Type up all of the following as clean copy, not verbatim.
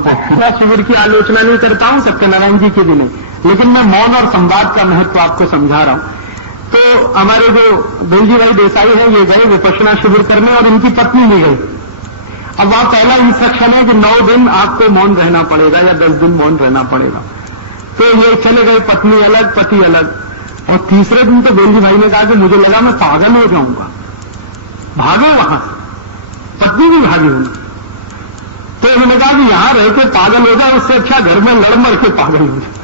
वपसना शिविर की आलोचना नहीं करता हूं, सत्यनारायण जी की भी नहीं, लेकिन मैं मौन और संवाद का महत्व आपको समझा रहा हूं। तो हमारे जो बेलजी भाई देसाई हैं, ये गए विपश्यना शिविर करने और इनकी पत्नी भी गई। अब वहां पहला इंस्ट्रक्शन है कि 9 दिन आपको मौन रहना पड़ेगा या 10 दिन मौन रहना पड़ेगा। तो ये चले गए, पत्नी अलग पति अलग। और तीसरे दिन तो बेलजी भाई ने कहा कि मुझे लगा मैं पागल हो जाऊंगा, भागे वहां से, पत्नी भी भागी होना। तो उन्होंने कहा कि यहां रह के पागल हो जाए, उससे अच्छा घर में लड़ मर के पागल हो जाए।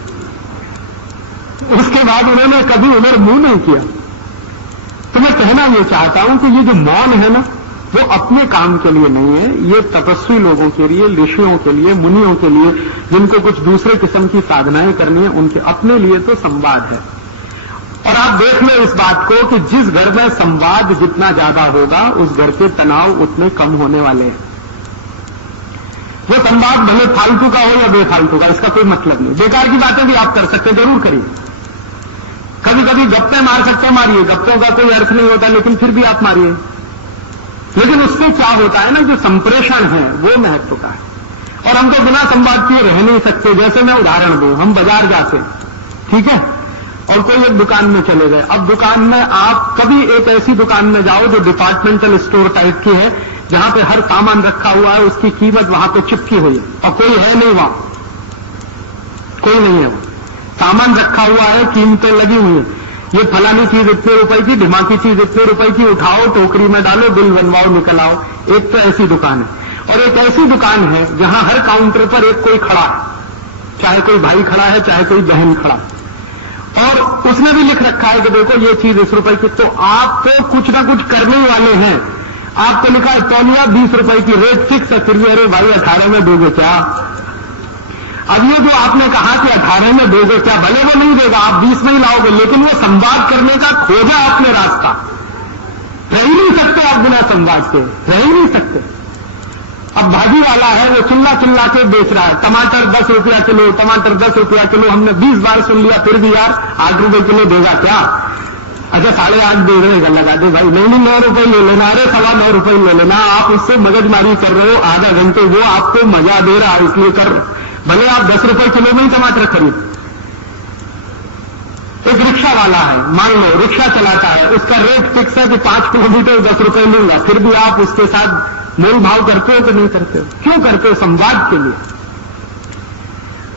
उसके बाद उन्होंने कभी उधर मुंह नहीं किया। तो मैं कहना यह चाहता हूं कि ये जो मौन है ना, वो अपने काम के लिए नहीं है, ये तपस्वी लोगों के लिए, ऋषियों के लिए, मुनियों के लिए, जिनको कुछ दूसरे किस्म की साधनाएं करनी है, उनके अपने लिए तो संवाद है। और आप देख लो इस बात को कि जिस घर में संवाद जितना ज्यादा होगा, उस घर के तनाव उतने कम होने वाले हैं। वो संवाद भले फालतू का हो या बेफालतू का, इसका कोई मतलब नहीं। बेकार की बातें भी आप कर सकते हैं, जरूर करिए। कभी कभी गप्पे मार सकते हैं, मारिए, गप्पों का कोई अर्थ नहीं होता, लेकिन फिर भी आप मारिए। लेकिन उससे क्या होता है ना, जो संप्रेषण है वो महत्व का है। और हम तो बिना संवाद किए रह नहीं सकते। जैसे मैं उदाहरण दूं, हम बाजार जाते, ठीक है, और कोई एक दुकान में चले गए। अब दुकान में आप कभी एक ऐसी दुकान में जाओ जो डिपार्टमेंटल स्टोर टाइप की है, जहां पे हर सामान रखा हुआ है, उसकी कीमत वहां पे चिपकी हुई है और कोई है नहीं वहां, कोई नहीं है वहां, सामान रखा हुआ है, कीमतें लगी हुई है, ये फलानी चीज इतने रुपए की, ढिमाकी चीज इतने रुपए की, उठाओ टोकरी में डालो, बिल बनवाओ, निकल आओ। एक तो ऐसी दुकान है। और एक ऐसी दुकान है जहां हर काउंटर पर एक कोई खड़ा है, चाहे कोई भाई खड़ा है, चाहे कोई बहन खड़ा है, और उसने भी लिख रखा है कि देखो ये चीज इस रुपए की। तो आप तो कुछ ना कुछ करने वाले हैं। आपको लिखा है तौलिया 20 रुपए की, रेट फिक्स है, फिर भी अरे भाई 18 में दोगे क्या? अब ये जो आपने कहा कि 18 में दोगे क्या, भले वो नहीं देगा, आप 20 में ही लाओगे, लेकिन वो संवाद करने का खोजा आपने रास्ता। रह ही नहीं सकते आप बिना संवाद के, रह ही नहीं सकते। अब भाजी वाला है, वो चिल्ला चिल्ला के बेच रहा है, टमाटर 10 रुपया किलो, टमाटर 10 रुपया किलो। हमने 20 बार सुन लिया, फिर भी यार 8 रुपए किलो देगा क्या? अच्छा 8.5 दे देगा, लगा दे भाई। नहीं 9 रुपए ले लेना, अरे 9.25 रुपए ले लेना। आप उससे मगजमारी कर रहे हो आधा घंटे, वो आपको मजा दे रहा है इसलिए कर रहे। भले आप 10 रुपए किलो में ही टमाटर खरीद। एक रिक्शा वाला है, मान लो रिक्शा चलाता है, उसका रेट फिक्स है कि 5 किलोमीटर 10 रुपए लूंगा, फिर भी आप उसके साथ मोल भाव करते हो कि नहीं करते हो? क्यों करते हो? संवाद के लिए।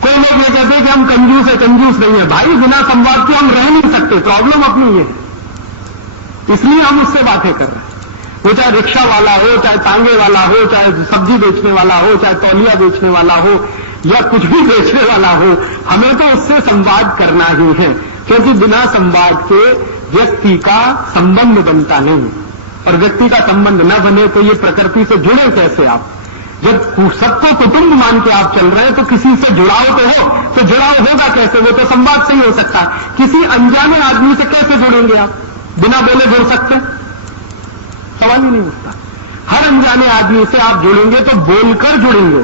कोई लोग ये कहते हैं कि हम कंजूस है, कंजूस नहीं है। भाई बिना संवाद के हम रह नहीं सकते, प्रॉब्लम अपनी ये है, इसलिए हम उससे बातें कर रहे हैं। वो चाहे रिक्शा वाला हो, चाहे तांगे वाला हो, चाहे सब्जी बेचने वाला हो, चाहे तौलिया बेचने वाला हो, या कुछ भी बेचने वाला हो, हमें तो उससे संवाद करना ही है। क्योंकि बिना संवाद के व्यक्ति का संबंध बनता नहीं, और व्यक्ति का संबंध न बने तो ये प्रकृति से जुड़े कैसे आप? जब सबको कुटुंब मान के आप चल रहे हैं तो किसी से जुड़ाव तो हो, तो जुड़ाव होगा कैसे? वो तो संवाद से ही हो सकता है। किसी अनजाने आदमी से कैसे जुड़ेंगे आप? बिना बोले जुड़ सकते? सवाल ही नहीं उठता। हर अनजाने आदमी से आप जुड़ेंगे तो बोलकर जुड़ेंगे,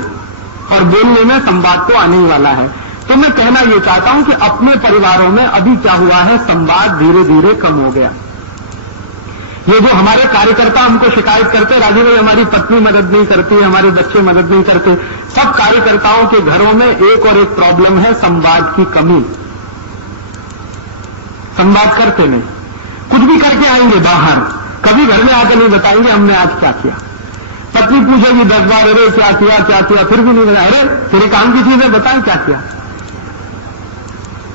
और बोलने में संवाद तो आने ही वाला है। तो मैं कहना यह चाहता हूं कि अपने परिवारों में अभी क्या हुआ है, संवाद धीरे धीरे कम हो गया। ये जो हमारे कार्यकर्ता हमको शिकायत करते, राजीव भाई हमारी पत्नी मदद नहीं करती, हमारे बच्चे मदद नहीं करते, सब कार्यकर्ताओं के घरों में एक और एक प्रॉब्लम है, संवाद की कमी। संवाद करते नहीं, कुछ भी करके आएंगे बाहर, कभी घर में आकर नहीं बताएंगे हमने आज क्या किया। पत्नी पूछेगी 10 बार, अरे क्या किया क्या किया, फिर भी नहीं बताया। अरे तेरे काम की चीजें बताएं क्या किया।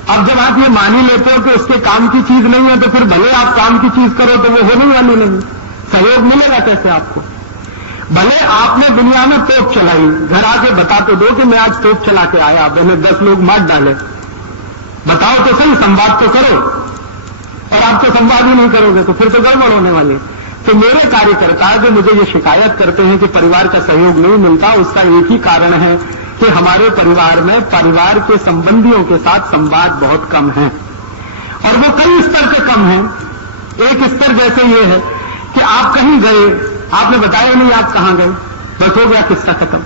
अब जब आप ये मान ही लेते हो कि उसके काम की चीज नहीं है, तो फिर भले आप काम की चीज करो तो वो होने वाली नहीं, सहयोग मिलेगा कैसे आपको? भले आपने दुनिया में तोप चलाई, घर आके बता तो दो कि मैं आज तोप चला के आया, मैंने 10 लोग मार डाले, बताओ तो सही, संवाद तो करो। और आप तो संवाद ही नहीं करोगे तो फिर तो गड़बड़ होने वाली। तो मेरे कार्यकर्ता जो मुझे ये शिकायत करते हैं कि परिवार का सहयोग नहीं मिलता, उसका एक ही कारण है कि हमारे परिवार में परिवार के संबंधियों के साथ संवाद बहुत कम है, और वो कई स्तर पे कम है। एक स्तर जैसे ये है कि आप कहीं गए, आपने बताया नहीं आप कहां गए, बस हो गया किस्सा खत्म।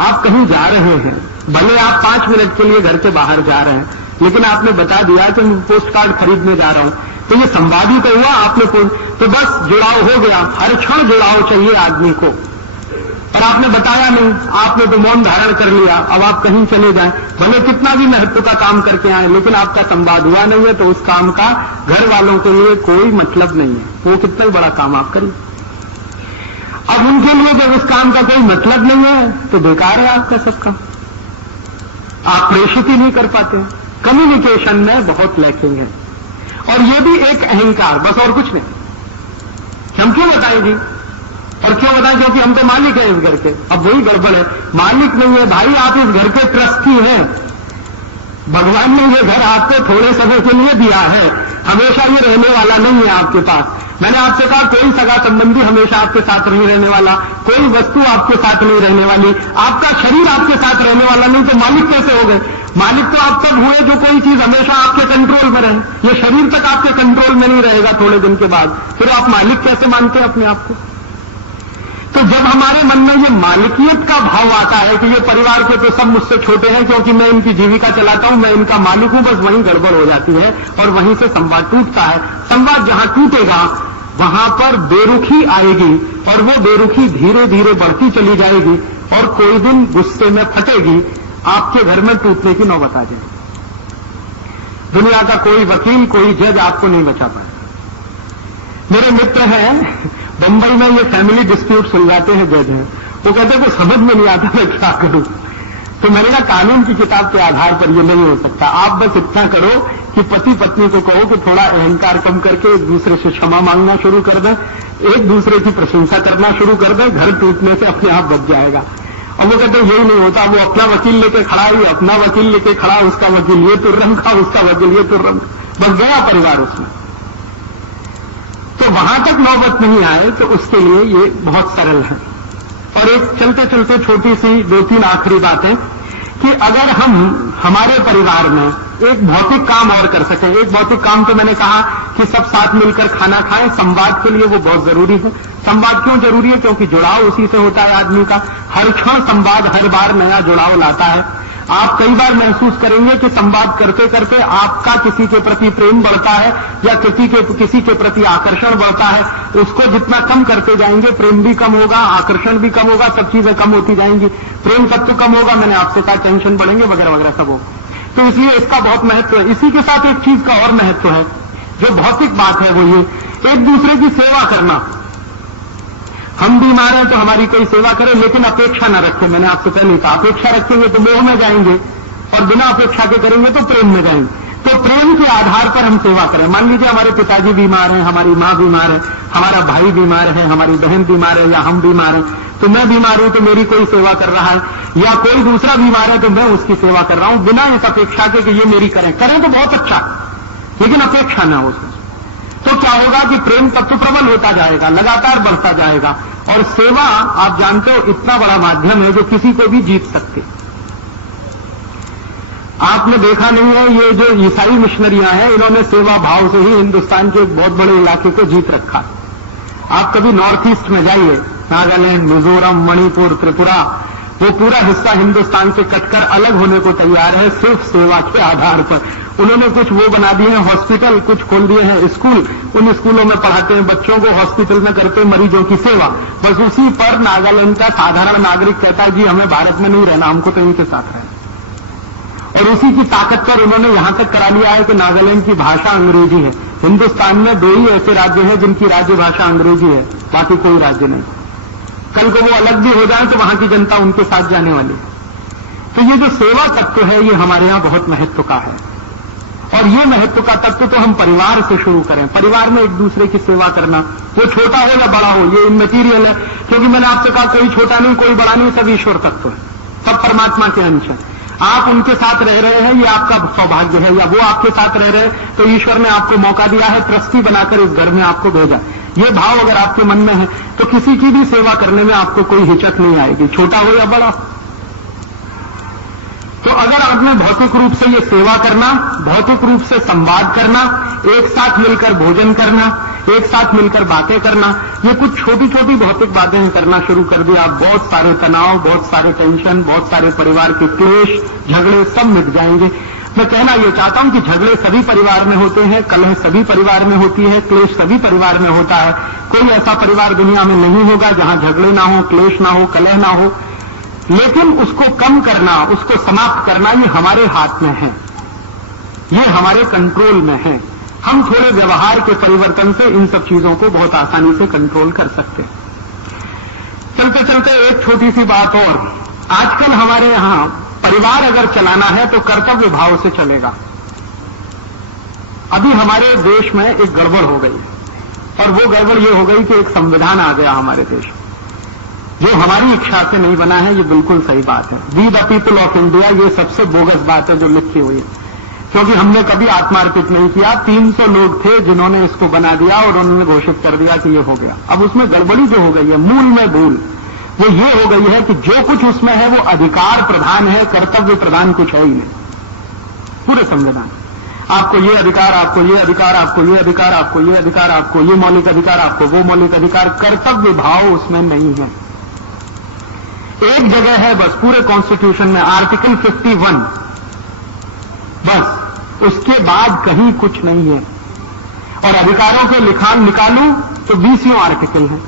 आप कहीं जा रहे हैं, भले आप 5 मिनट के लिए घर से बाहर जा रहे हैं, लेकिन आपने बता दिया कि मैं पोस्ट कार्ड खरीदने जा रहा हूं, तो ये संवाद ही तो हुआ आपने, तो बस जुड़ाव हो गया। हर क्षण जुड़ाव चाहिए आदमी को, और आपने बताया नहीं, आपने तो मौन धारण कर लिया, अब आप कहीं चले जाएं, भले कितना भी महत्व का काम करके आए, लेकिन आपका संवाद हुआ नहीं है, तो उस काम का घर वालों के लिए कोई मतलब नहीं है, वो कितना ही बड़ा काम आप करिए। अब उनके लिए जब उस काम का कोई मतलब नहीं है तो बेकार है आपका सब काम, आप प्रेषित ही नहीं कर पाते। कम्युनिकेशन में बहुत लैकिंग है, और ये भी एक अहंकार, बस और कुछ नहीं। हम क्यों बताएंगे, और क्यों बताएं, क्योंकि हम तो मालिक हैं इस घर के। अब वही गड़बड़ है, मालिक नहीं है भाई, आप इस घर के ट्रस्टी हैं। भगवान ने ये घर आपको थोड़े समय के लिए दिया है, हमेशा ये रहने वाला नहीं है आपके पास। मैंने आपसे कहा कोई सगा संबंधी हमेशा आपके साथ नहीं रहने वाला, कोई वस्तु आपके साथ नहीं रहने वाली, आपका शरीर आपके साथ रहने वाला नहीं, तो मालिक कैसे हो गए? मालिक तो आप तब हुए जो कोई चीज हमेशा आपके कंट्रोल में रहे। ये शरीर तक आपके कंट्रोल में नहीं रहेगा थोड़े दिन के बाद, फिर आप मालिक कैसे मानते हैं अपने आप को? तो जब हमारे मन में ये मालिकियत का भाव आता है कि ये परिवार के तो सब मुझसे छोटे हैं, क्योंकि मैं इनकी जीविका चलाता हूं, मैं इनका मालिक हूं, बस वहीं गड़बड़ हो जाती है और वहीं से संवाद टूटता है। संवाद जहां टूटेगा वहां पर बेरुखी आएगी, और वो बेरुखी धीरे धीरे बढ़ती चली जाएगी, और कोई दिन गुस्से में फटेगी, आपके घर में टूटने की नौबत आ जाएगी। दुनिया का कोई वकील, कोई जज आपको नहीं बचा पाए। मेरे मित्र हैं बंबई में, ये फैमिली डिस्प्यूट सुलझाते हैं जज हैं, वो कहते हैं को समझ में नहीं आता मैं क्या करूं। तो मैंने कहा कानून की किताब के आधार पर ये नहीं हो सकता, आप बस इतना करो कि पति पत्नी को कहो कि थोड़ा अहंकार कम करके एक दूसरे से क्षमा मांगना शुरू कर दें, एक दूसरे की प्रशंसा करना शुरू कर दें, घर टूटने से अपने आप बच जाएगा। और वो कहते यही नहीं होता, वो अपना वकील लेके खड़ा, ये अपना वकील लेके खड़ा, उसका वकील ये तुर्रम खा, उसका वकील ये तुर्रम, बस गया परिवार उसमें। तो वहां तक नौबत नहीं आए तो उसके लिए ये बहुत सरल है। और एक चलते चलते छोटी सी 2-3 आखिरी बातें कि अगर हम हमारे परिवार में एक भौतिक काम और कर सकें, एक भौतिक काम तो मैंने कहा कि सब साथ मिलकर खाना खाएं, संवाद के लिए वो बहुत जरूरी है। संवाद क्यों जरूरी है? क्योंकि जुड़ाव उसी से होता है आदमी का, हर क्षण संवाद हर बार नया जुड़ाव लाता है। आप कई बार महसूस करेंगे कि संवाद करते करते आपका किसी के प्रति प्रेम बढ़ता है या किसी के प्रति आकर्षण बढ़ता है। उसको जितना कम करते जाएंगे प्रेम भी कम होगा, आकर्षण भी कम होगा, सब चीजें कम होती जाएंगी। प्रेम तत्व कम होगा, मैंने आपसे कहा टेंशन बढ़ेंगे वगैरह वगैरह सब होगा। तो इसलिए इसका बहुत महत्व है। इसी के साथ एक चीज का और महत्व है, जो भौतिक बात है वो ये एक दूसरे की सेवा करना। हम बीमार हैं तो हमारी कोई सेवा करे, लेकिन अपेक्षा न रखें। मैंने आपसे पहले कहा अपेक्षा रखेंगे तो मोह में जाएंगे, और बिना अपेक्षा के करेंगे तो प्रेम में जाएंगे। तो प्रेम के आधार पर हम सेवा करें। मान लीजिए हमारे पिताजी बीमार हैं, हमारी मां बीमार है, हमारा भाई बीमार है, हमारी बहन बीमार है, या हम बीमार हैं, तो मैं बीमार हूं तो मेरी कोई सेवा कर रहा है, या कोई दूसरा बीमार है तो मैं उसकी सेवा कर रहा हूं, बिना इस अपेक्षा के कि ये मेरी करें तो बहुत अच्छा, लेकिन अपेक्षा न हो। तो क्या होगा कि प्रेम तत्व प्रबल होता जाएगा, लगातार बढ़ता जाएगा। और सेवा आप जानते हो इतना बड़ा माध्यम है जो किसी को भी जीत सकते। आपने देखा नहीं है, ये जो ईसाई मिशनरियां हैं, इन्होंने सेवा भाव से ही हिंदुस्तान के एक बहुत बड़े इलाके को जीत रखा। आप कभी नॉर्थ ईस्ट में जाइए, नागालैंड, मिजोरम, मणिपुर, त्रिपुरा, वो पूरा हिस्सा हिंदुस्तान से कटकर अलग होने को तैयार है सिर्फ सेवा के आधार पर। उन्होंने कुछ वो बना दिए हैं हॉस्पिटल, कुछ खोल दिए हैं स्कूल, उन स्कूलों में पढ़ाते हैं बच्चों को, हॉस्पिटल में करते हैं मरीजों की सेवा। बस उसी पर नागालैंड का साधारण नागरिक कहता है जी हमें भारत में नहीं रहना, हमको तो इनके साथ रहना। और उसी की ताकत पर उन्होंने यहां तक करा लिया है कि नागालैंड की भाषा अंग्रेजी है। हिंदुस्तान में 2 ही ऐसे राज्य हैं जिनकी राज्य भाषा अंग्रेजी है, बाकी कोई राज्य नहीं। कल को वो अलग भी हो जाए तो वहां की जनता उनके साथ जाने वाली। तो ये जो सेवा तत्व है ये हमारे यहां बहुत महत्व का है, और ये महत्व का तत्व तो हम परिवार से शुरू करें। परिवार में एक दूसरे की सेवा करना, वो छोटा हो या बड़ा हो, ये इमैटीरियल है। क्योंकि मैंने आपसे कहा कोई छोटा नहीं, कोई बड़ा नहीं, सब ईश्वर तत्व है, सब परमात्मा के अंश है। आप उनके साथ रह रहे हैं ये आपका सौभाग्य है, या वो आपके साथ रह रहे हैं तो ईश्वर ने आपको मौका दिया है, ट्रस्टी बनाकर इस घर में आपको भेजा। ये भाव अगर आपके मन में है तो किसी की भी सेवा करने में आपको कोई हिचक नहीं आएगी, छोटा हो या बड़ा। तो अगर आपने भौतिक रूप से ये सेवा करना, भौतिक रूप से संवाद करना, एक साथ मिलकर भोजन करना, एक साथ मिलकर बातें करना, ये कुछ छोटी छोटी भौतिक बातें करना शुरू कर दिया, बहुत सारे तनाव, बहुत सारे टेंशन, बहुत सारे परिवार के क्लेश, झगड़े सब मिट जाएंगे। मैं कहना ये चाहता हूं कि झगड़े सभी परिवार में होते हैं, कलह सभी परिवार में होती है, क्लेश सभी परिवार में होता है। कोई ऐसा परिवार दुनिया में नहीं होगा जहां झगड़े ना हो, क्लेश ना हो, कलह ना हो। लेकिन उसको कम करना, उसको समाप्त करना ये हमारे हाथ में है, ये हमारे कंट्रोल में है। हम थोड़े व्यवहार के परिवर्तन से इन सब चीजों को बहुत आसानी से कंट्रोल कर सकते हैं। चलते चलते एक छोटी सी बात और, आजकल हमारे यहां परिवार अगर चलाना है तो कर्तव्य भाव से चलेगा। अभी हमारे देश में एक गड़बड़ हो गई और वो गड़बड़ ये हो गई कि एक संविधान आ गया हमारे देश में, जो हमारी इच्छा से नहीं बना है। ये बिल्कुल सही बात है। We the people of India, ये सबसे बोगस बात है जो लिखी हुई है, क्योंकि हमने कभी आत्मार्पित नहीं किया। 300 लोग थे जिन्होंने इसको बना दिया और उन्होंने घोषित कर दिया कि ये हो गया। अब उसमें गड़बड़ी जो हो गई है, मूल में भूल वो ये हो गई है कि जो कुछ उसमें है वो अधिकार प्रधान है, कर्तव्य प्रधान कुछ है ही नहीं। पूरे संविधान आपको ये अधिकार, आपको ये अधिकार, आपको ये अधिकार, आपको ये अधिकार, आपको ये मौलिक अधिकार, आपको वो मौलिक अधिकार, कर्तव्य भाव उसमें नहीं है। एक जगह है बस पूरे कॉन्स्टिट्यूशन में, आर्टिकल 51, बस उसके बाद कहीं कुछ नहीं है। और अधिकारों के लिखान निकालूं तो 20 आर्टिकल है।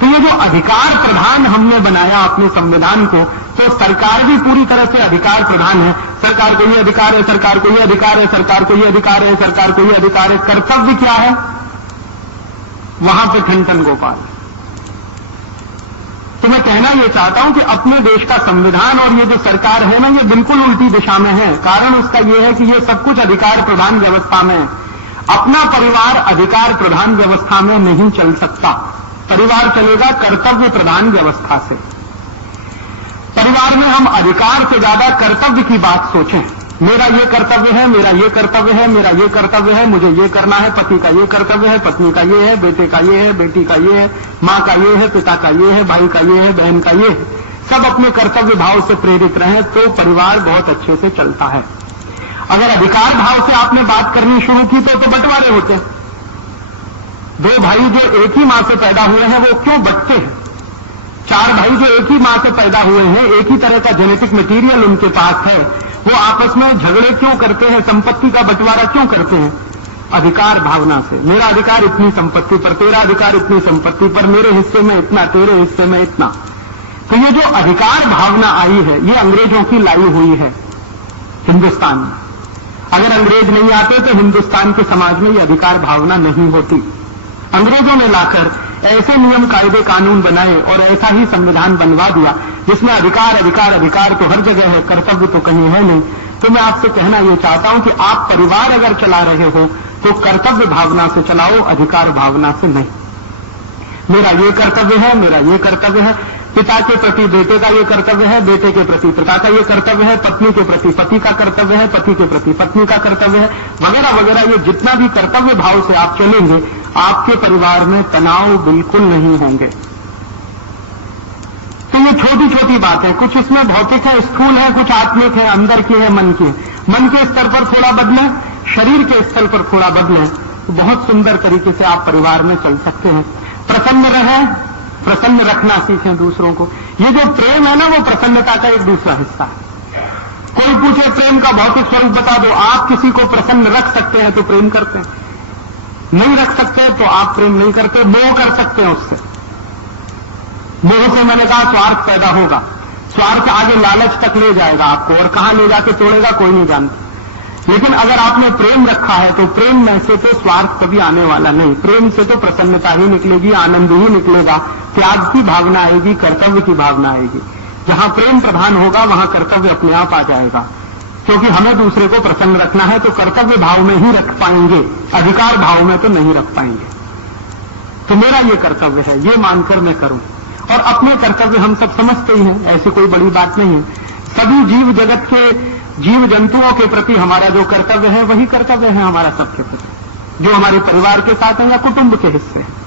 तो ये जो अधिकार प्रधान हमने बनाया अपने संविधान को, तो सरकार भी पूरी तरह से अधिकार प्रधान है। सरकार को ये अधिकार है, सरकार को ये अधिकार है, सरकार को ये अधिकार है, सरकार को ये अधिकार है। कर्तव्य क्या है? वहां पे ठन गोपाल। तो मैं कहना यह चाहता हूं कि अपने देश का संविधान और ये जो सरकार है ना, ये बिल्कुल उल्टी दिशा में है। कारण उसका यह है कि ये सब कुछ अधिकार प्रधान व्यवस्था में है। अपना परिवार अधिकार प्रधान व्यवस्था में नहीं चल सकता। परिवार चलेगा कर्तव्य प्रधान व्यवस्था से। परिवार में हम अधिकार से ज्यादा कर्तव्य की बात सोचें। मेरा ये कर्तव्य है, मेरा ये कर्तव्य है, मेरा ये कर्तव्य है, मुझे ये करना है, पति का ये कर्तव्य है, पत्नी का ये है, बेटे का ये है, बेटी का ये है, मां का ये है, पिता का ये है, भाई का ये है, बहन का ये है। सब अपने कर्तव्य भाव से प्रेरित रहें तो परिवार बहुत अच्छे से चलता है। अगर अधिकार भाव से आपने बात करनी शुरू की तो बंटवारे होते हैं। 2 भाई जो एक ही मां से पैदा हुए हैं वो क्यों बटते हैं? 4 भाई जो एक ही मां से पैदा हुए हैं, एक ही तरह का जेनेटिक मटेरियल उनके पास है, वो आपस में झगड़े क्यों करते हैं? संपत्ति का बंटवारा क्यों करते हैं? अधिकार भावना से। मेरा अधिकार इतनी संपत्ति पर, तेरा अधिकार इतनी संपत्ति पर, मेरे हिस्से में इतना, तेरे हिस्से में इतना। तो ये जो अधिकार भावना आई है, ये अंग्रेजों की लाई हुई है हिंदुस्तान में। अगर अंग्रेज नहीं आते तो हिंदुस्तान के समाज में ये अधिकार भावना नहीं होती। अंग्रेजों ने लाकर ऐसे नियम कायदे कानून बनाए और ऐसा ही संविधान बनवा दिया जिसमें अधिकार अधिकार अधिकार तो हर जगह है, कर्तव्य तो कहीं है नहीं। तो मैं आपसे कहना यह चाहता हूं कि आप परिवार अगर चला रहे हो तो कर्तव्य भावना से चलाओ, अधिकार भावना से नहीं। मेरा ये कर्तव्य है, मेरा ये कर्तव्य है, पिता के प्रति बेटे का ये कर्तव्य है, बेटे के प्रति पिता का ये कर्तव्य है, पत्नी के प्रति पति का कर्तव्य है, पति के प्रति पत्नी का कर्तव्य है, वगैरह वगैरह। ये जितना भी कर्तव्य भाव से आप चलेंगे, आपके परिवार में तनाव बिल्कुल नहीं होंगे। तो ये छोटी छोटी बात है, कुछ इसमें भौतिक है, स्थूल है, कुछ आत्मिक है, अंदर की है, मन की है। मन के स्तर पर थोड़ा बदले, शरीर के स्तर पर थोड़ा बदले, तो बहुत सुंदर तरीके से आप परिवार में चल सकते हैं। प्रसन्न रहें, प्रसन्न रखना सीखें दूसरों को। ये जो प्रेम है ना, वो प्रसन्नता का एक दूसरा हिस्सा है। कोई पूछे प्रेम का भौतिक स्वरूप बता दो, आप किसी को प्रसन्न रख सकते हैं तो प्रेम करते हैं, नहीं रख सकते तो आप प्रेम नहीं करते, मोह कर सकते हैं उससे। मोह से मैंने कहा स्वार्थ पैदा होगा, स्वार्थ आगे लालच तक ले जाएगा आपको, और कहां ले जाके तोड़ेगा कोई नहीं जानता। लेकिन अगर आपने प्रेम रखा है तो प्रेम में से तो स्वार्थ कभी आने वाला नहीं। प्रेम से तो प्रसन्नता ही निकलेगी, आनंद ही निकलेगा, त्याग की भावना आएगी, कर्तव्य की भावना आएगी। जहां प्रेम प्रधान होगा वहां कर्तव्य अपने आप आ जाएगा, क्योंकि हमें दूसरे को प्रसन्न रखना है तो कर्तव्य भाव में ही रख पाएंगे, अधिकार भाव में तो नहीं रख पाएंगे। तो मेरा ये कर्तव्य है, ये मानकर मैं करूं। और अपने कर्तव्य हम सब समझते ही हैं, ऐसी कोई बड़ी बात नहीं है। सभी जीव जगत के जीव जंतुओं के प्रति हमारा जो कर्तव्य है वही कर्तव्य है हमारा सबके प्रति, जो हमारे परिवार के साथ है या कुटुंब के हिस्से है।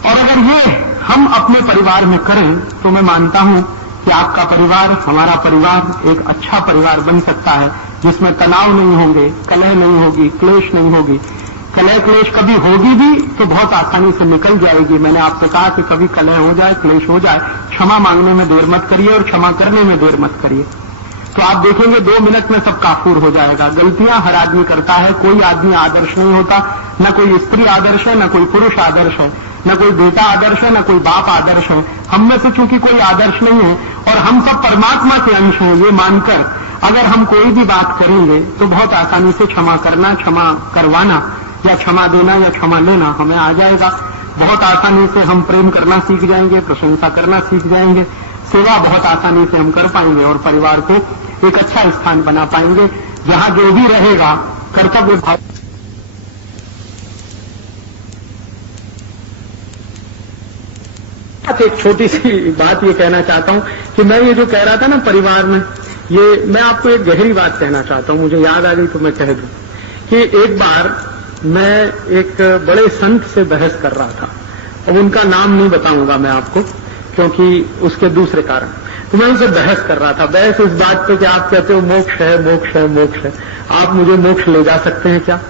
और अगर ये हम अपने परिवार में करें तो मैं मानता हूं कि आपका परिवार, हमारा परिवार एक अच्छा परिवार बन सकता है, जिसमें तनाव नहीं होंगे, कलह नहीं होगी, क्लेश नहीं होगी। कलह क्लेश कभी होगी भी तो बहुत आसानी से निकल जाएगी। मैंने आपसे कहा कि कभी कलह हो जाए, क्लेश हो जाए, क्षमा मांगने में देर मत करिए और क्षमा करने में देर मत करिए। तो आप देखेंगे 2 मिनट में सब काफूर हो जाएगा। गलतियां हर आदमी करता है, कोई आदमी आदर्श नहीं होता, न कोई स्त्री आदर्श है, न कोई पुरुष आदर्श है, न कोई बेटा आदर्श है, न कोई बाप आदर्श है। हम में से चूंकि कोई आदर्श नहीं है और हम सब परमात्मा के अंश हैं, ये मानकर अगर हम कोई भी बात करेंगे तो बहुत आसानी से क्षमा करना, क्षमा करवाना या क्षमा देना या क्षमा लेना हमें आ जाएगा। बहुत आसानी से हम प्रेम करना सीख जाएंगे, प्रशंसा करना सीख जाएंगे, सेवा बहुत आसानी से हम कर पाएंगे और परिवार को एक अच्छा स्थान बना पाएंगे जहां जो भी रहेगा कर्तव्य भाव। एक छोटी सी बात ये कहना चाहता हूं कि मैं ये जो कह रहा था ना परिवार में, ये मैं आपको एक गहरी बात कहना चाहता हूं, मुझे याद आ गई तो मैं कह दूं कि एक बार मैं एक बड़े संत से बहस कर रहा था। अब उनका नाम नहीं बताऊंगा मैं आपको क्योंकि उसके दूसरे कारण। तो मैं उनसे बहस कर रहा था, बहस इस बात पे कि आप कहते हो मोक्ष है, मोक्ष है, मोक्ष है, आप मुझे मोक्ष ले जा सकते हैं क्या?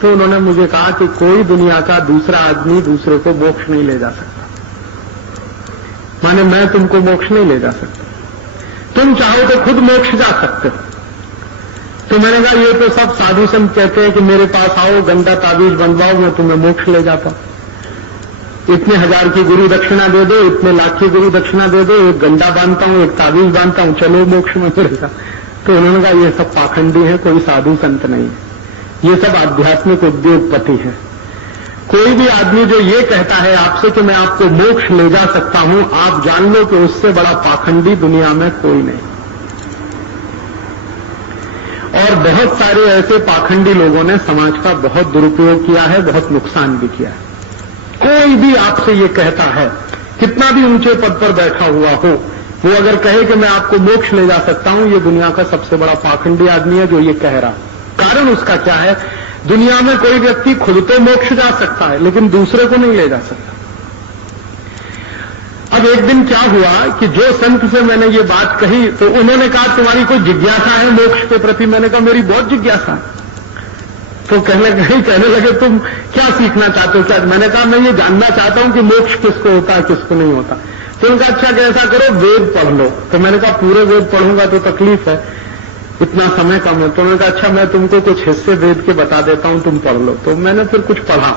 तो उन्होंने मुझे कहा कि कोई दुनिया का दूसरा आदमी दूसरे को मोक्ष नहीं ले जा सकता, माने मैं तुमको मोक्ष नहीं ले जा सकता, तुम चाहो तो खुद मोक्ष जा सकते हो। तो मैंने कहा ये तो सब साधु संत कहते हैं कि मेरे पास आओ, गंदा ताबीज बनवाओ, मैं तुम्हें मोक्ष ले जाता हूं। इतने 1000 की गुरु दक्षिणा दे दो, इतने लाख की गुरु दक्षिणा दे दो, एक गंदा बांधता हूं, एक ताबीज बांधता हूं, चलो मोक्ष में मिलेगा। तो उन्होंने कहा ये सब पाखंडी है, कोई साधु संत नहीं है, ये सब आध्यात्मिक उद्योगपति है। कोई भी आदमी जो ये कहता है आपसे कि मैं आपको मोक्ष ले जा सकता हूं, आप जान लो कि उससे बड़ा पाखंडी दुनिया में कोई नहीं। और बहुत सारे ऐसे पाखंडी लोगों ने समाज का बहुत दुरुपयोग किया है, बहुत नुकसान भी किया है। कोई भी आपसे ये कहता है, कितना भी ऊंचे पद पर बैठा हुआ हो, वो अगर कहे कि मैं आपको मोक्ष ले जा सकता हूं, ये दुनिया का सबसे बड़ा पाखंडी आदमी है जो ये कह रहा। कारण उसका क्या है? दुनिया में कोई व्यक्ति खुद तो मोक्ष जा सकता है लेकिन दूसरे को नहीं ले जा सकता। अब एक दिन क्या हुआ कि जो संत से मैंने ये बात कही तो उन्होंने कहा तुम्हारी कोई जिज्ञासा है मोक्ष के प्रति? मैंने कहा मेरी बहुत जिज्ञासा है। तो कहने लगे तुम क्या सीखना चाहते हो? क्या? मैंने कहा मैं ये जानना चाहता हूं कि मोक्ष किसको होता है, किसको नहीं होता। तो उनका अच्छा कैसा करो, वेद पढ़ लो। तो मैंने कहा पूरे वेद पढ़ूंगा तो तकलीफ है, इतना समय कम है। तो उन्होंने कहा अच्छा मैं तुमको कुछ हिस्से वेद के बता देता हूं, तुम पढ़ लो। तो मैंने फिर कुछ पढ़ा,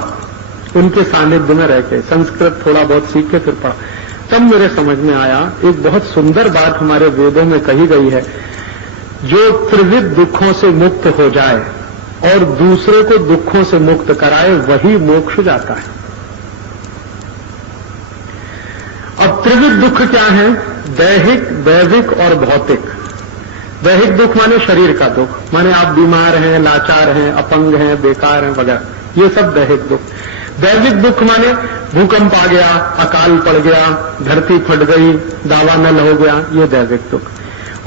उनके सानिध्य में रह के संस्कृत थोड़ा बहुत सीख के फिर पढ़ा। तब मेरे समझ में आया एक बहुत सुंदर बात हमारे वेदों में कही गई है, जो त्रिविध दुखों से मुक्त हो जाए और दूसरे को दुखों से मुक्त कराए वही मोक्ष जाता है। अब त्रिविध दुख क्या है? दैहिक, दैविक और भौतिक। दैहिक दुख माने शरीर का दुख, माने आप बीमार हैं, लाचार हैं, अपंग हैं, बेकार हैं वगैरह, ये सब दैहिक दुख। दैविक दुख माने भूकंप आ गया, अकाल पड़ गया, धरती फट गई, दावानल हो गया, ये दैविक दुख।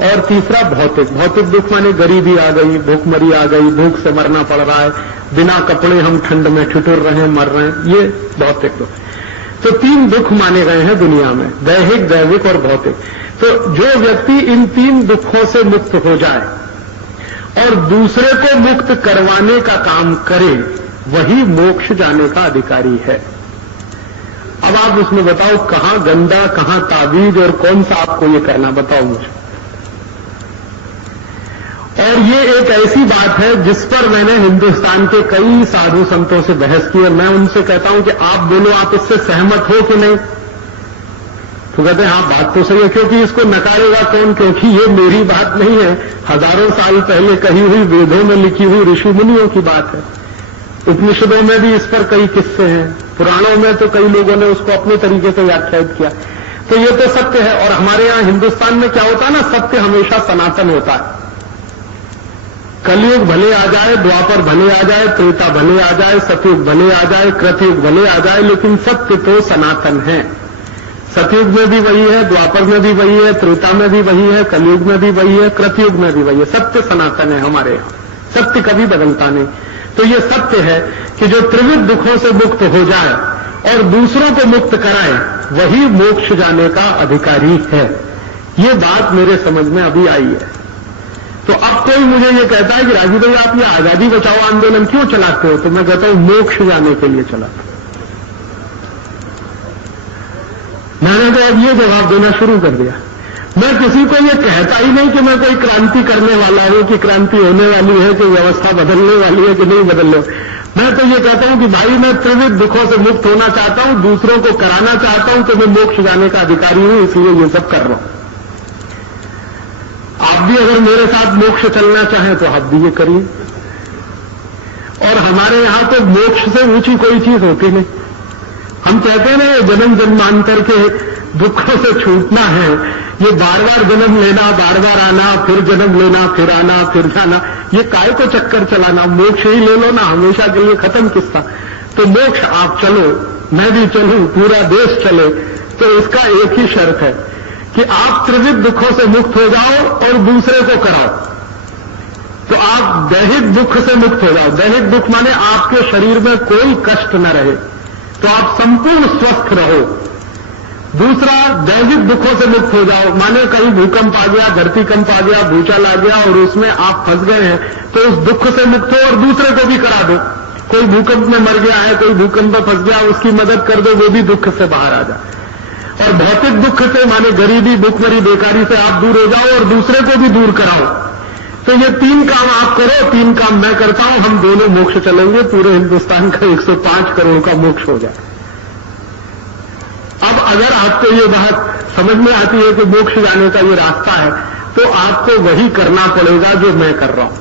और तीसरा भौतिक। भौतिक दुख माने गरीबी आ गई, भूखमरी आ गई, भूख से मरना पड़ रहा है, बिना कपड़े हम ठंड में ठिठुर रहे हैं, मर रहे हैं, ये भौतिक दुख। तो 3 दुख माने गए हैं दुनिया में, दैहिक, दैविक और भौतिक। तो जो व्यक्ति इन 3 दुखों से मुक्त हो जाए और दूसरे को मुक्त करवाने का काम करे वही मोक्ष जाने का अधिकारी है। अब आप उसमें बताओ कहां गंदा, कहां ताबीज और कौन सा आपको ये कहना, बताओ मुझे। और ये एक ऐसी बात है जिस पर मैंने हिंदुस्तान के कई साधु संतों से बहस की है। मैं उनसे कहता हूं कि आप बोलो आप इससे सहमत हो कि नहीं? तो कहते हैं हाँ बात तो सही है, क्योंकि इसको नकारेगा कौन? क्योंकि ये मेरी बात नहीं है, हजारों साल पहले कही हुई, वेदों में लिखी हुई ऋषि मुनियों की बात है। उपनिषदों में भी इस पर कई किस्से हैं, पुराणों में तो कई लोगों ने उसको अपने तरीके से व्याख्यायित किया। तो ये तो सत्य है। और हमारे यहां हिंदुस्तान में क्या होता है ना, सत्य हमेशा सनातन होता है। कलयुग भले आ जाए, द्वापर भले आ जाए, त्रेता भले आ जाए, सतयुग भले आ जाए, कृतयुग भले आ जाए, लेकिन सत्य तो सनातन है। सतयुग में भी वही है, द्वापर में भी वही है, त्रेता में भी वही है, कलयुग में भी वही है, कृतयुग में भी वही है। सत्य सनातन है हमारे यहां, सत्य कभी बदलता नहीं। तो ये सत्य है कि जो त्रिविध दुखों से मुक्त हो जाए और दूसरों को मुक्त कराए वही मोक्ष जाने का अधिकारी है। ये बात मेरे समझ में अभी आई है। तो अब कोई मुझे ये कहता है कि राजू भाई आप ये आजादी बचाओ आंदोलन क्यों चलाते हो? तो मैं कहता हूं मोक्ष जाने के लिए चलाता हूं। मैंने तो अब ये जवाब देना शुरू कर दिया। मैं किसी को ये कहता ही नहीं कि मैं कोई क्रांति करने वाला हूं, कि क्रांति होने वाली है, कि व्यवस्था बदलने वाली है कि नहीं बदलने। मैं तो ये कहता हूं कि भाई मैं त्रिविध दुखों से मुक्त होना चाहता हूं, दूसरों को कराना चाहता हूं, तो मैं मोक्ष जाने का अधिकारी हूं, इसलिए ये सब कर रहा हूं। आप भी अगर मेरे साथ मोक्ष चलना चाहें तो आप भी ये करिए। और हमारे यहां तो मोक्ष से ऊंची कोई चीज होती नहीं। हम कहते हैं ना जन्म जन्मांतर के दुखों से छूटना है, ये बार बार जन्म लेना, बार बार आना, फिर जन्म लेना, फिर आना, फिर जाना, ये काय को चक्कर चलाना, मोक्ष ही ले लो ना, हमेशा के लिए खत्म किस्सा। तो मोक्ष आप चलो, मैं भी चलूं, पूरा देश चले, तो इसका एक ही शर्त है कि आप त्रिविध दुखों से मुक्त हो जाओ और दूसरे को कराओ। तो आप दैहिक दुख से मुक्त हो जाओ। दैहिक दुख माने आपके शरीर में कोई कष्ट न रहे, तो आप संपूर्ण स्वस्थ रहो। दूसरा, दैहिक दुखों से मुक्त हो जाओ, माने कहीं भूकंप आ गया, धरती कंप आ गया, भूचाल आ गया और उसमें आप फंस गए हैं, तो उस दुख से मुक्त हो और दूसरे को भी करा दो। कोई भूकंप में मर गया है, कोई भूकंप में फंस गया, उसकी मदद कर दो, वो भी दुख से बाहर आ जाए। और भौतिक दुख से माने गरीबी, भूखमरी, बेकारी से आप दूर हो जाओ और दूसरे को भी दूर कराओ। तो ये 3 काम आप करो, 3 काम मैं करता हूं, हम दोनों मोक्ष चलेंगे, पूरे हिंदुस्तान का 105 करोड़ का मोक्ष हो जाए। अब अगर आपको ये बात समझ में आती है कि मोक्ष जाने का ये रास्ता है, तो आपको वही करना पड़ेगा जो मैं कर रहा हूं।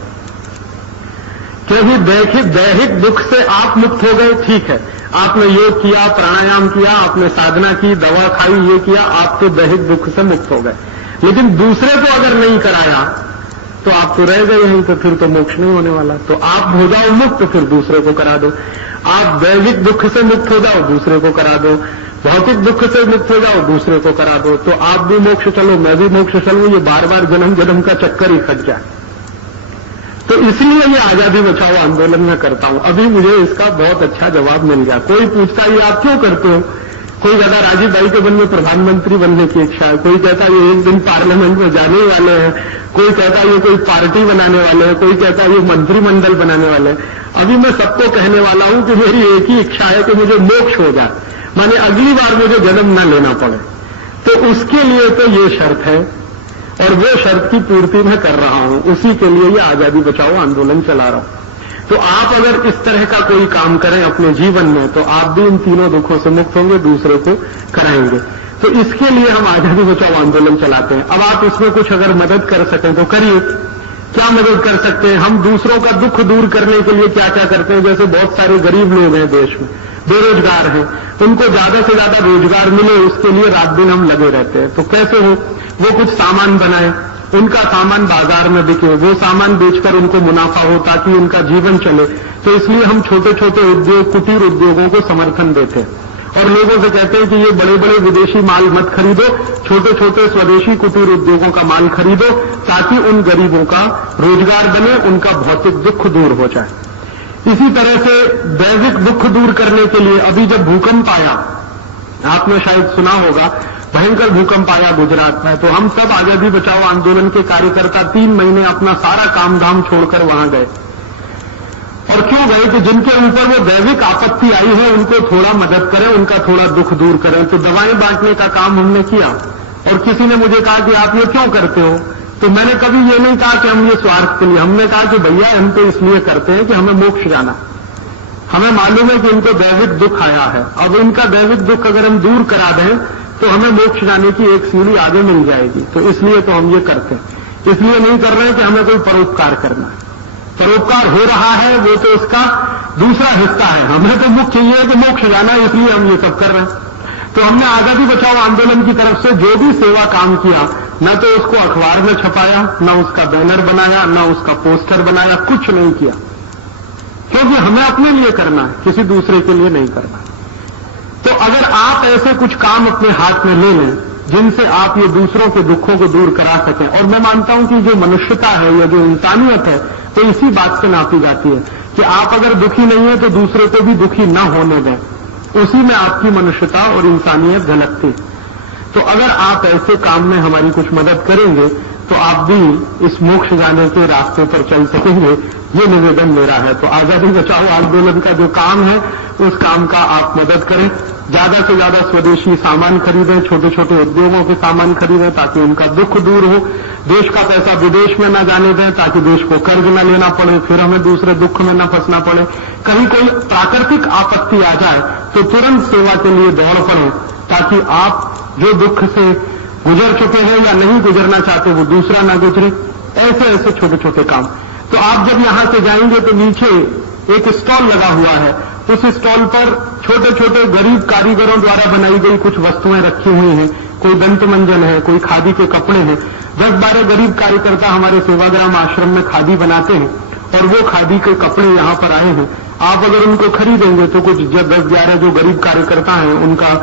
क्योंकि दैहिक दुख से आप मुक्त हो गए, ठीक है, आपने योग किया, प्राणायाम किया, आपने साधना की, दवा खाई, ये किया, आप तो दैहिक दुख से मुक्त हो गए। लेकिन दूसरे को अगर नहीं कराया तो आप तो रह गए यहीं, तो फिर तो मोक्ष नहीं होने वाला। तो आप हो जाओ मुक्त, फिर दूसरे को करा दो। आप दैहिक दुख से मुक्त हो जाओ, दूसरे को करा दो। भौतिक दुख से मुक्त हो जाओ, दूसरे को करा दो। तो आप भी मोक्ष चलो, मैं भी मोक्ष चलूं, ये बार बार जन्म जन्म का चक्कर ही फट जाए। तो इसलिए ये आजादी बचाओ आंदोलन में करता हूं। अभी मुझे इसका बहुत अच्छा जवाब मिल गया। कोई पूछता है आप क्यों करते हो? कोई कहता राजीव भाई के मन में प्रधानमंत्री बनने की इच्छा है, कोई कहता ये एक दिन पार्लियामेंट में जाने वाले हैं, कोई कहता ये कोई पार्टी बनाने वाले हैं, कोई कहता ये मंत्रिमंडल बनाने वाले हैं। अभी मैं सबको कहने वाला हूं कि मेरी एक ही इच्छा है कि मुझे मोक्ष हो जाए, माने अगली बार मुझे जन्म न लेना पड़े। तो उसके लिए तो ये शर्त है और वो शर्त की पूर्ति मैं कर रहा हूं, उसी के लिए ये आजादी बचाओ आंदोलन चला रहा हूं। तो आप अगर इस तरह का कोई काम करें अपने जीवन में, तो आप भी इन तीनों दुखों से मुक्त होंगे, दूसरे को कराएंगे। तो इसके लिए हम आजादी बचाओ आंदोलन चलाते हैं। अब आप इसमें कुछ अगर मदद कर सकें तो करिए। क्या मदद कर सकते हैं? हम दूसरों का दुख दूर करने के लिए क्या क्या करते हैं? जैसे बहुत सारे गरीब लोग हैं देश में, बेरोजगार हैं, उनको ज्यादा से ज्यादा रोजगार मिले, उसके लिए रात दिन हम लगे रहते हैं। तो कैसे हो? वो कुछ सामान बनाए, उनका सामान बाजार में बिके, वो सामान बेचकर उनको मुनाफा हो ताकि उनका जीवन चले। तो इसलिए हम छोटे छोटे उद्योग, कुटीर उद्योगों को समर्थन देते हैं और लोगों से कहते हैं कि ये बड़े बड़े विदेशी माल मत खरीदो, छोटे छोटे स्वदेशी कुटीर उद्योगों का माल खरीदो, ताकि उन गरीबों का रोजगार बने, उनका भौतिक दुख दूर हो जाए। इसी तरह से दैविक दुख दूर करने के लिए अभी जब भूकंप आया, आपने शायद सुना होगा, भयंकर भूकंप आया गुजरात में, तो हम सब आजादी बचाओ आंदोलन के कार्यकर्ता 3 महीने अपना सारा काम धाम छोड़कर वहां गए। और क्यों गए? कि जिनके ऊपर वो दैविक आपत्ति आई है उनको थोड़ा मदद करें, उनका थोड़ा दुख दूर करें। तो दवाएं बांटने का काम हमने किया। और किसी ने मुझे कहा कि आप ये क्यों करते हो? तो मैंने कभी ये नहीं कहा कि हम ये स्वार्थ के लिए, हमने कहा कि भैया हम तो इसलिए करते हैं कि हमें मोक्ष जाना, हमें मालूम है कि इनको दैविक दुख आया है। अब इनका दैविक दुख अगर हम दूर करा दें तो हमें मोक्ष जाने की एक सीढ़ी आगे मिल जाएगी। तो इसलिए तो हम ये करते हैं। इसलिए नहीं कर रहे हैं कि हमें कोई परोपकार करना है। परोपकार हो रहा है, वो तो उसका दूसरा हिस्सा है। हमें तो मुख्य ये है कि मोक्ष जाना है, इसलिए हम ये सब कर रहे हैं। तो हमने आजादी बचाओ आंदोलन की तरफ से जो भी सेवा काम किया, न तो उसको अखबार में छपाया, न उसका बैनर बनाया, न उसका पोस्टर बनाया, कुछ नहीं किया, क्योंकि हमें अपने लिए करना है, किसी दूसरे के लिए नहीं करना। तो अगर आप ऐसे कुछ काम अपने हाथ में ले लें जिनसे आप ये दूसरों के दुखों को दूर करा सकें, और मैं मानता हूं कि जो मनुष्यता है या जो इंसानियत है तो इसी बात से नापी जाती है कि आप अगर दुखी नहीं है तो दूसरे को भी दुखी न होने दें, उसी में आपकी मनुष्यता और इंसानियत झलकती। तो अगर आप ऐसे काम में हमारी कुछ मदद करेंगे तो आप भी इस मोक्ष जाने के रास्ते पर चल सकेंगे, ये निवेदन मेरा है। तो आजादी बचाओ आंदोलन का जो काम है उस काम का आप मदद करें। ज्यादा से ज्यादा स्वदेशी सामान खरीदें, छोटे छोटे उद्योगों के सामान खरीदें ताकि उनका दुख दूर हो। देश का पैसा विदेश में न जाने दें ताकि देश को कर्ज न लेना पड़े, फिर हमें दूसरे दुख में न फंसना पड़े। कहीं कोई प्राकृतिक आपत्ति आ जाए तो तुरंत सेवा के लिए दौड़ पड़े ताकि आप जो दुख से गुजर चुके हैं या नहीं गुजरना चाहते वो दूसरा ना गुजरे। ऐसे ऐसे छोटे छोटे काम। तो आप जब यहां से जाएंगे तो नीचे एक स्टॉल लगा हुआ है, उस स्टॉल पर छोटे छोटे गरीब कारीगरों द्वारा बनाई गई कुछ वस्तुएं रखी हुई हैं। कोई दंत मंजन है, कोई खादी के कपड़े हैं। 10-12 गरीब कार्यकर्ता हमारे सेवाग्राम आश्रम में खादी बनाते हैं और वो खादी के कपड़े यहां पर आए हैं। आप अगर उनको खरीदेंगे तो कुछ 10-11 जो गरीब कार्यकर्ता हैं उनका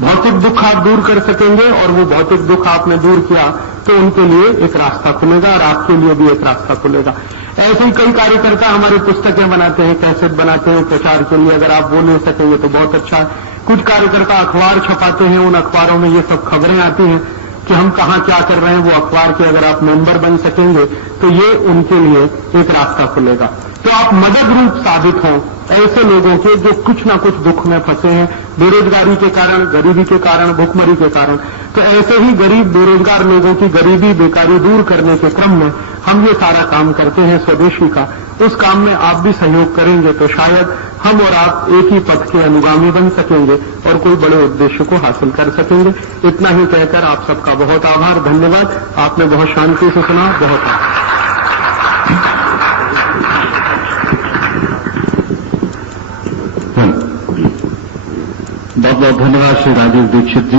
भौतिक दुख आप दूर कर सकेंगे और वो भौतिक दुख आपने दूर किया तो उनके लिए एक रास्ता खुलेगा और आपके लिए भी एक रास्ता खुलेगा। ऐसे ही कई कार्यकर्ता हमारे पुस्तकें बनाते हैं, कैसेट बनाते हैं प्रचार के लिए। अगर आप वो ले सकेंगे तो बहुत अच्छा है। कुछ कार्यकर्ता अखबार छपाते हैं, उन अखबारों में ये सब खबरें आती हैं कि हम कहां क्या कर रहे हैं। वो अखबार के अगर आप मेंबर बन सकेंगे तो ये उनके लिए एक रास्ता खुलेगा। तो आप मदद रूप साबित हों ऐसे लोगों के जो कुछ ना कुछ दुख में फंसे हैं, बेरोजगारी के कारण, गरीबी के कारण, भुखमरी के कारण। तो ऐसे ही गरीब बेरोजगार लोगों की गरीबी बेकारी दूर करने के क्रम में हम ये सारा काम करते हैं स्वदेशी का। उस काम में आप भी सहयोग करेंगे तो शायद हम और आप एक ही पथ के अनुगामी बन सकेंगे और कोई बड़े उद्देश्य को हासिल कर सकेंगे। इतना ही कहकर आप सबका बहुत आभार, धन्यवाद। आपने बहुत शांति से सुना, बहुत आभार। बहुत बहुत धन्यवाद श्री राजीव दीक्षित जी।